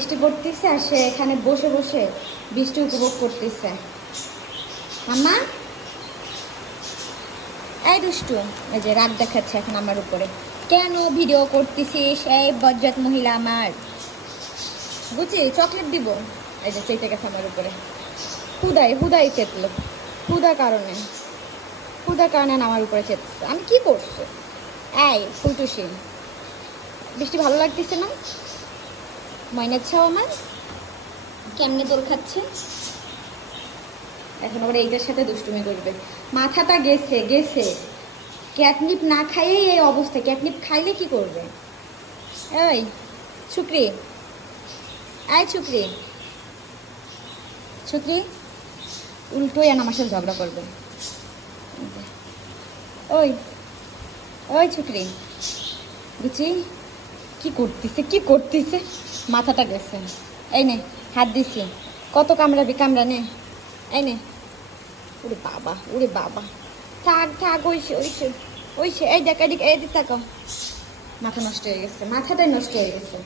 বৃষ্টি পড়তেছে আর সে এখানে বসে বসে বৃষ্টি উপভোগ করতেছে। মাম্মা এই দুষ্টু, এই যে রাগ দেখাচ্ছে এখন আমার উপরে, কেন ভিডিও করতেছিস এই বজ্জাত মহিলা আমার। বুঝছি চকলেট দিব, এই যে চেতে গেছে আমার উপরে। হুদাই চেতলো, হুদার কারণে আমার উপরে চেতেছে। আমি কি করছো? এই ফুলটুসি, বৃষ্টি ভালো লাগতেছে না? ময়নার ছাও আমার কেমনে দোল খাচ্ছে এখন। ওরা এইটার সাথে দুষ্টুমি করবে। মাথাটা গেছে। ক্যাটনিপ না খাইয়েই এই অবস্থা। ক্যাটনিপ খাইলে কি করবে? এই ছুকরি, ছুকরি উল্টোই আমার সাথে ঝগড়া করবে। ওই ছুকরি, বুঝি কি করতেছে। মাথাটা গেছে। এই নে হাত দিছি, কত কামড়াবি, কামড়া নে। এই নে। ওরে বাবা থাক ওইসে এই দেখ এদিকে তাকাও। মাথাটাই নষ্ট হয়ে গেছে।